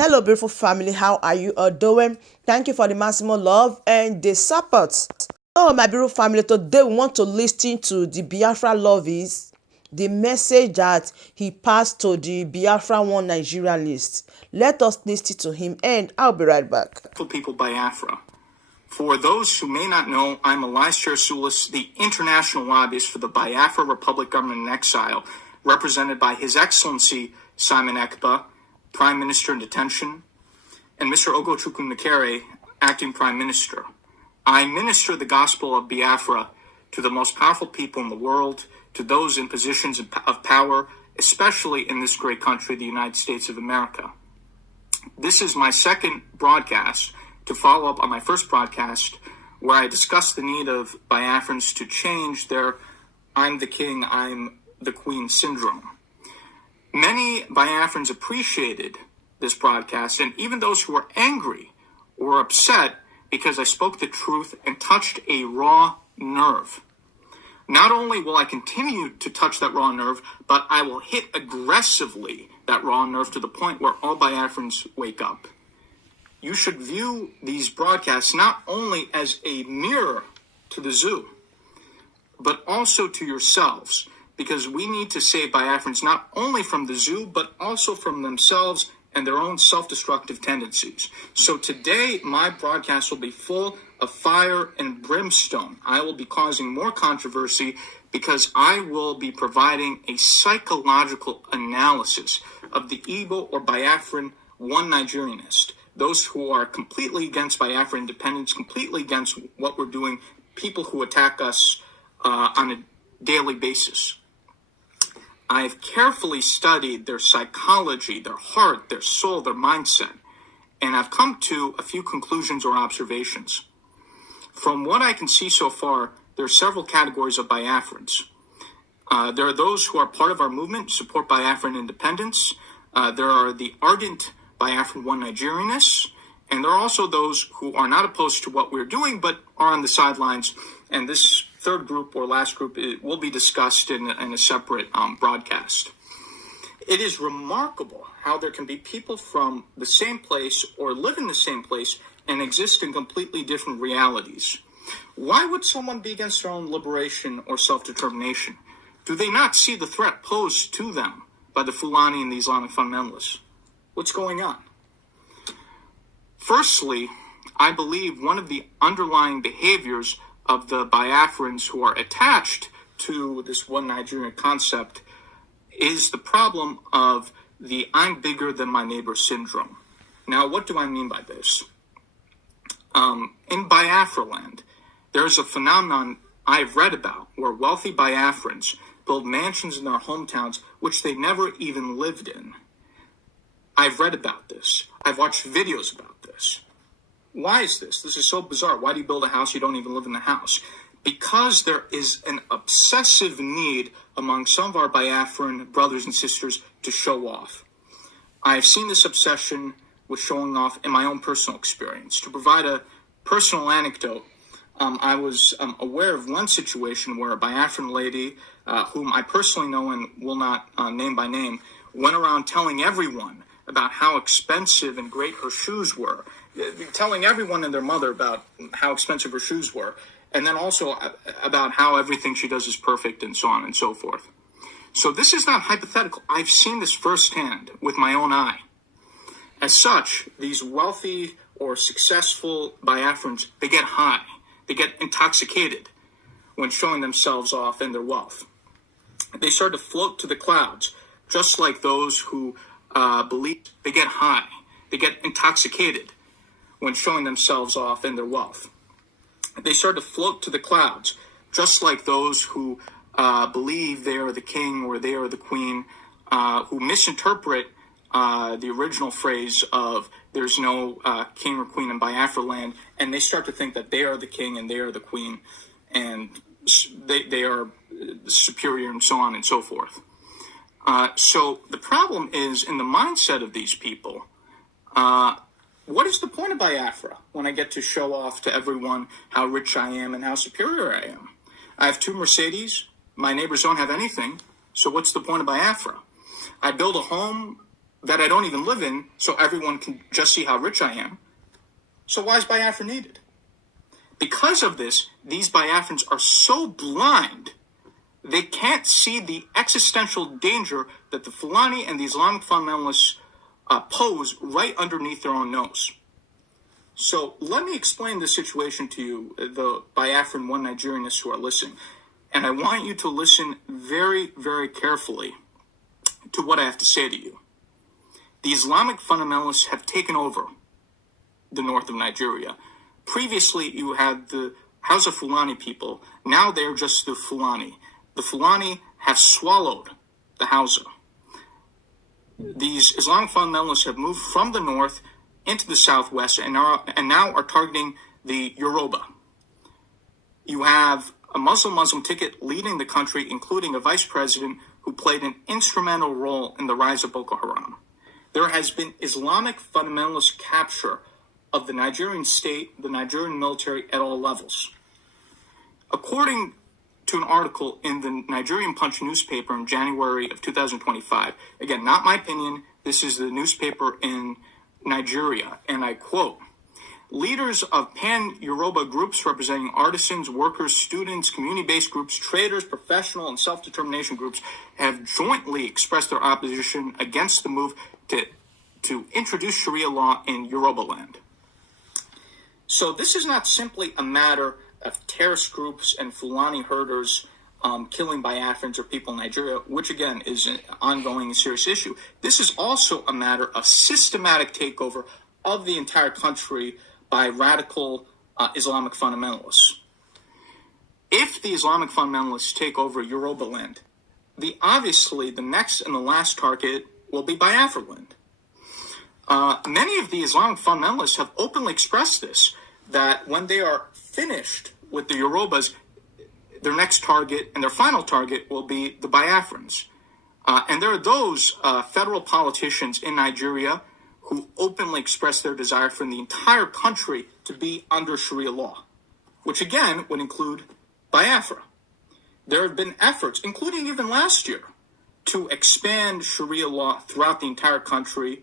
Hello, beautiful family. How are you all doing? Thank you for the maximum love and the support. So, my beautiful family, today we want to listen to the Biafra Lobbyist, the message that he passed to the Biafra One Nigeria list. Let us listen to him, and I'll be right back. People Biafra. For those who may not know, I'm Elisha Sulis, the international lobbyist for the Biafra Republic government in exile, represented by His Excellency Simon Ekpa, Prime Minister in detention, and Mr. Ogochukwu Nakere, Acting Prime Minister. I minister the gospel of Biafra to the most powerful people in the world, to those in positions of power, especially in this great country, the United States of America. This is my second broadcast to follow up on my first broadcast, where I discussed the need of Biafrans to change their "I'm the king, I'm the queen" syndrome. Many Biafrans appreciated this broadcast, and even those who were angry or upset because I spoke the truth and touched a raw nerve. Not only will I continue to touch that raw nerve, but I will hit aggressively that raw nerve to the point where all Biafrans wake up. You should view these broadcasts not only as a mirror to the zoo, but also to yourselves, because we need to save Biafrans not only from the zoo, but also from themselves and their own self-destructive tendencies. So today, my broadcast will be full of fire and brimstone. I will be causing more controversy because I will be providing a psychological analysis of the Igbo or Biafran one Nigerianist. Those who are completely against Biafran independence, completely against what we're doing, people who attack us on a daily basis. I've carefully studied their psychology, their heart, their soul, their mindset, and I've come to a few conclusions or observations. From what I can see so far, there are several categories of Biafrans. There are those who are part of our movement, support Biafran independence. There are the ardent Biafran one Nigerianists, and there are also those who are not opposed to what we're doing, but are on the sidelines. And this third group or last group will be discussed in a separate broadcast. It is remarkable how there can be people from the same place or live in the same place and exist in completely different realities. Why would someone be against their own liberation or self-determination? Do they not see the threat posed to them by the Fulani and the Islamic fundamentalists? What's going on? Firstly, I believe one of the underlying behaviors of the Biafrans who are attached to this one Nigerian concept is the problem of the "I'm bigger than my neighbor" syndrome. Now, what do I mean by this? In Biafra land, there's a phenomenon I've read about where wealthy Biafrans build mansions in their hometowns which they never even lived in. I've read about this. I've watched videos about this. Why is this? This is so bizarre. Why do you build a house you don't even live in the house? Because there is an obsessive need among some of our Biafran brothers and sisters to show off. I have seen this obsession with showing off in my own personal experience. To provide a personal anecdote, I was aware of one situation where a Biafran lady, whom I personally know and will not name by name, went around telling everyone about how expensive and great her shoes were, telling everyone and their mother about how expensive her shoes were, and then also about how everything she does is perfect and so on and so forth. So this is not hypothetical. I've seen this firsthand with my own eye. As such, these wealthy or successful Biafrans, they get high. They get intoxicated when showing themselves off and their wealth. They start to float to the clouds, just like those who believe. They get high. They get intoxicated when showing themselves off and their wealth. They start to float to the clouds, just like those who believe they are the king or they are the queen, who misinterpret the original phrase of "there's no king or queen in Biafra land," and they start to think that they are the king and they are the queen, and they are superior and so on and so forth. So the problem is in the mindset of these people. What is the point of Biafra when I get to show off to everyone how rich I am and how superior I am? I have 2 Mercedes. My neighbors don't have anything. So what's the point of Biafra? I build a home that I don't even live in, so everyone can just see how rich I am. So why is Biafra needed? Because of this, these Biafrans are so blind, they can't see the existential danger that the Fulani and the Islamic fundamentalists pose right underneath their own nose. So let me explain the situation to you, the Biafran one Nigerianists who are listening. And I want you to listen very, very carefully to what I have to say to you. The Islamic fundamentalists have taken over the north of Nigeria. Previously, you had the Hausa Fulani people. Now they're just the Fulani. The Fulani have swallowed the Hausa. These Islamic fundamentalists have moved from the north into the southwest and now are targeting the Yoruba. You have a Muslim ticket leading the country, including a vice president who played an instrumental role in the rise of Boko Haram. There has been Islamic fundamentalist capture of the Nigerian state, the Nigerian military at all levels. According to an article in the Nigerian Punch newspaper in January of 2025, again, not my opinion, this is the newspaper in Nigeria, and I quote, "Leaders of pan-Yoruba groups representing artisans, workers, students, community-based groups, traders, professional, and self-determination groups have jointly expressed their opposition against the move to introduce Sharia law in Yoruba land." So this is not simply a matter of terrorist groups and Fulani herders killing Biafrans or people in Nigeria, which again is an ongoing and serious issue. This is also a matter of systematic takeover of the entire country by radical Islamic fundamentalists. If the Islamic fundamentalists take over Yoruba land, obviously the next and the last target will be Biafra land. Many of the Islamic fundamentalists have openly expressed this, that when they are finished with the Yorubas, their next target and their final target will be the Biafrans. And there are those federal politicians in Nigeria who openly express their desire for the entire country to be under Sharia law, which again would include Biafra. There have been efforts, including even last year, to expand Sharia law throughout the entire country.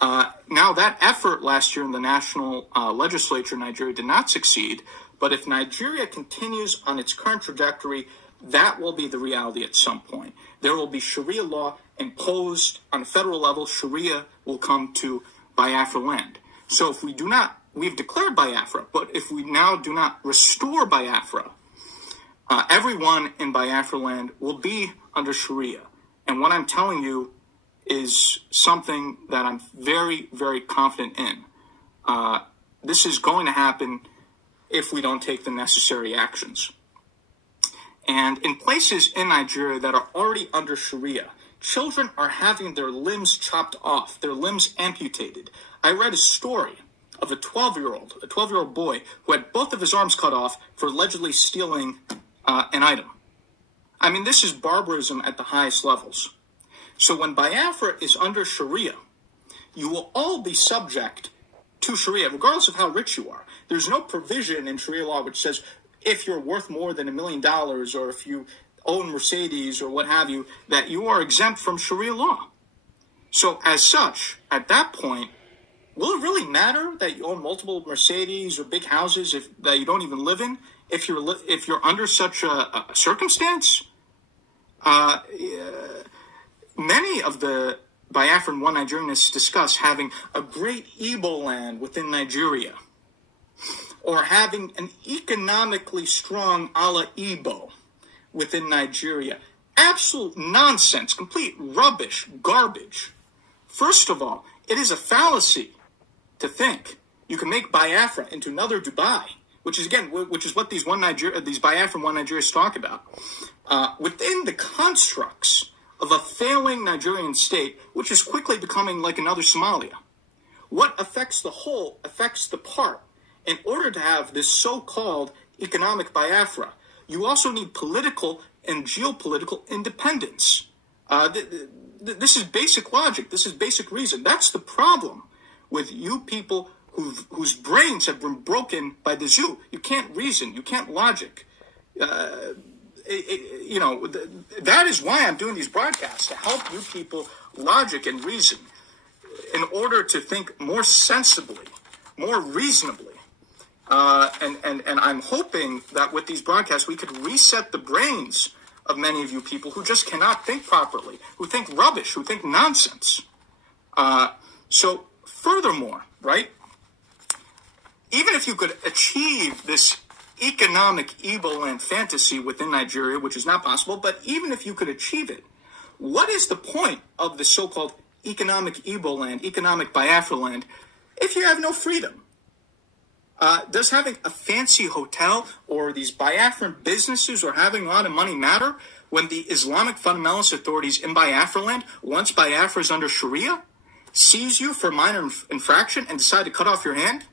Now, that effort last year in the national legislature in Nigeria did not succeed, but if Nigeria continues on its current trajectory, that will be the reality at some point. There will be Sharia law imposed on a federal level. Sharia will come to Biafra land. So if we've declared Biafra, but if we now do not restore Biafra, everyone in Biafra land will be under Sharia. And what I'm telling you is something that I'm very, very confident in. This is going to happen if we don't take the necessary actions. And in places in Nigeria that are already under Sharia, children are having their limbs chopped off, their limbs amputated. I read a story of a 12-year-old boy who had both of his arms cut off for allegedly stealing an item. I mean, this is barbarism at the highest levels. So when Biafra is under Sharia, you will all be subject to Sharia, regardless of how rich you are. There's no provision in Sharia law which says if you're worth more than $1 million or if you own Mercedes or what have you, that you are exempt from Sharia law. So as such, at that point, will it really matter that you own multiple Mercedes or big houses that you don't even live in if you're under such a circumstance? Many of the Biafran one Nigerianists discuss having a great Igbo land within Nigeria, or having an economically strong a la Igbo within Nigeria. Absolute nonsense, complete rubbish, garbage. First of all, it is a fallacy to think you can make Biafra into another Dubai, which is what these Biafran one Nigerians talk about. Within the constructs of a failing Nigerian state, which is quickly becoming like another Somalia. What affects the whole affects the part. In order to have this so-called economic Biafra, you also need political and geopolitical independence. This is basic logic. This is basic reason. That's the problem with you people whose brains have been broken by the zoo. You can't reason. You can't logic. That is why I'm doing these broadcasts, to help you people logic and reason. in order to think more sensibly, more reasonably. And I'm hoping that with these broadcasts, we could reset the brains of many of you people who just cannot think properly, who think rubbish, who think nonsense. So furthermore, right, even if you could achieve this economic Igbo fantasy within Nigeria, which is not possible, but even if you could achieve it, what is the point of the so-called economic Igbo land, economic Biafra land, if you have no freedom? Does having a fancy hotel or these Biafran businesses or having a lot of money matter when the Islamic fundamentalist authorities in Biafra land, once Biafra is under Sharia, seize you for minor infraction and decide to cut off your hand?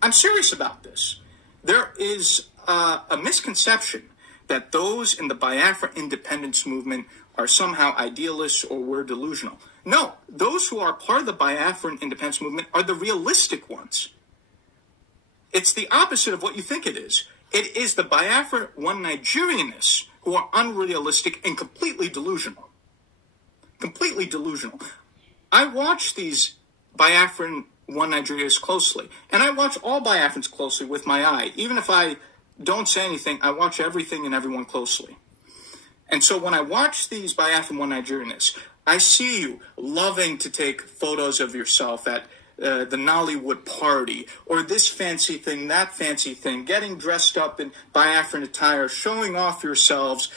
I'm serious about this. There is a misconception that those in the Biafra independence movement are somehow idealists or we're delusional. No, those who are part of the Biafran independence movement are the realistic ones. It's the opposite of what you think it is. It is the Biafra one Nigerianists who are unrealistic and completely delusional. Completely delusional. I watch these Biafran one Nigerians closely, and I watch all Biafrans closely with my eye. Even if I don't say anything, I watch everything and everyone closely. And so when I watch these Biafran one Nigerianists, I see you loving to take photos of yourself at the Nollywood party, or this fancy thing, that fancy thing, getting dressed up in Biafran attire, showing off yourselves,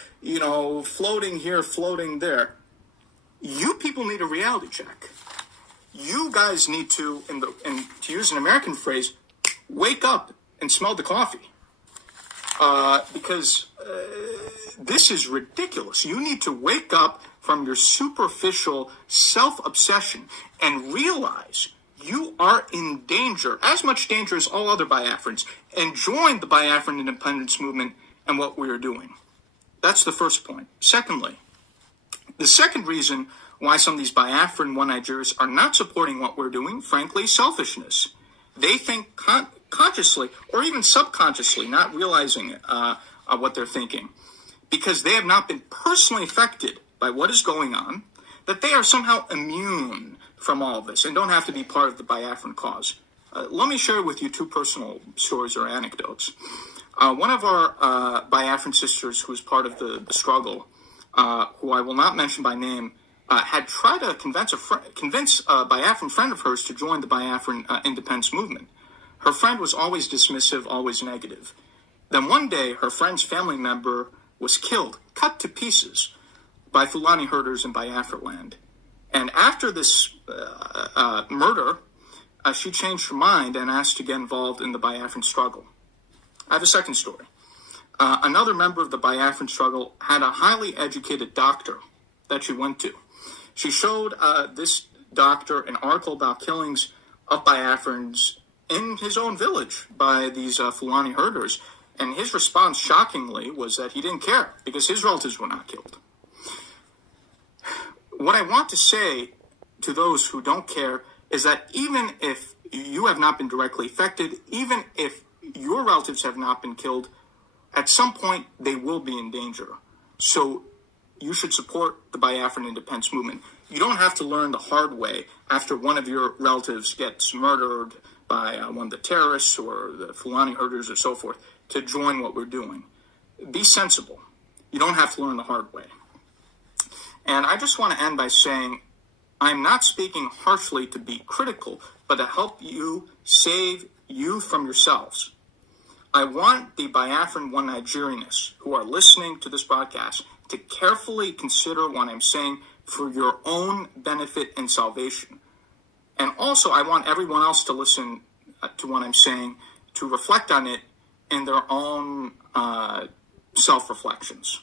floating here, floating there. You people need a reality check. You guys need to, to use an American phrase, wake up and smell the coffee. Because this is ridiculous. You need to wake up from your superficial self-obsession and realize you are in danger, as much danger as all other Biafrans, and join the Biafran independence movement and what we are doing. That's the first point. Secondly, the second reason why some of these Biafran one Nigerians are not supporting what we're doing, frankly, selfishness. They think consciously or even subconsciously, not realizing what they're thinking, because they have not been personally affected by what is going on, that they are somehow immune from all of this and don't have to be part of the Biafran cause. Let me share with you two personal stories or anecdotes. One of our Biafran sisters who is part of the struggle, who I will not mention by name, had tried to convince a Biafran friend of hers to join the Biafran independence movement. Her friend was always dismissive, always negative. Then one day, her friend's family member was killed, cut to pieces, by Fulani herders in Biafra land. And after this murder, she changed her mind and asked to get involved in the Biafran struggle. I have a second story. Another member of the Biafran struggle had a highly educated doctor that she went to. She showed this doctor an article about killings of Biafrans in his own village by these Fulani herders. And his response, shockingly, was that he didn't care because his relatives were not killed. What I want to say to those who don't care is that even if you have not been directly affected, even if your relatives have not been killed, at some point they will be in danger. So you should support the Biafran independence movement. You don't have to learn the hard way after one of your relatives gets murdered by one of the terrorists or the Fulani herders or so forth to join what we're doing. Be sensible. You don't have to learn the hard way. And I just want to end by saying I'm not speaking harshly to be critical, but to help you save you from yourselves. I want the Biafran one Nigerianists who are listening to this broadcast to carefully consider what I'm saying for your own benefit and salvation. And also, I want everyone else to listen to what I'm saying, to reflect on it in their own self-reflections.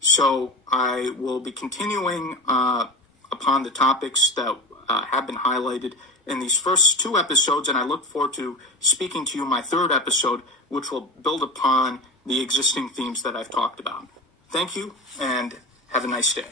So I will be continuing upon the topics that have been highlighted in these first two episodes, and I look forward to speaking to you in my third episode, which will build upon the existing themes that I've talked about. Thank you, and have a nice day.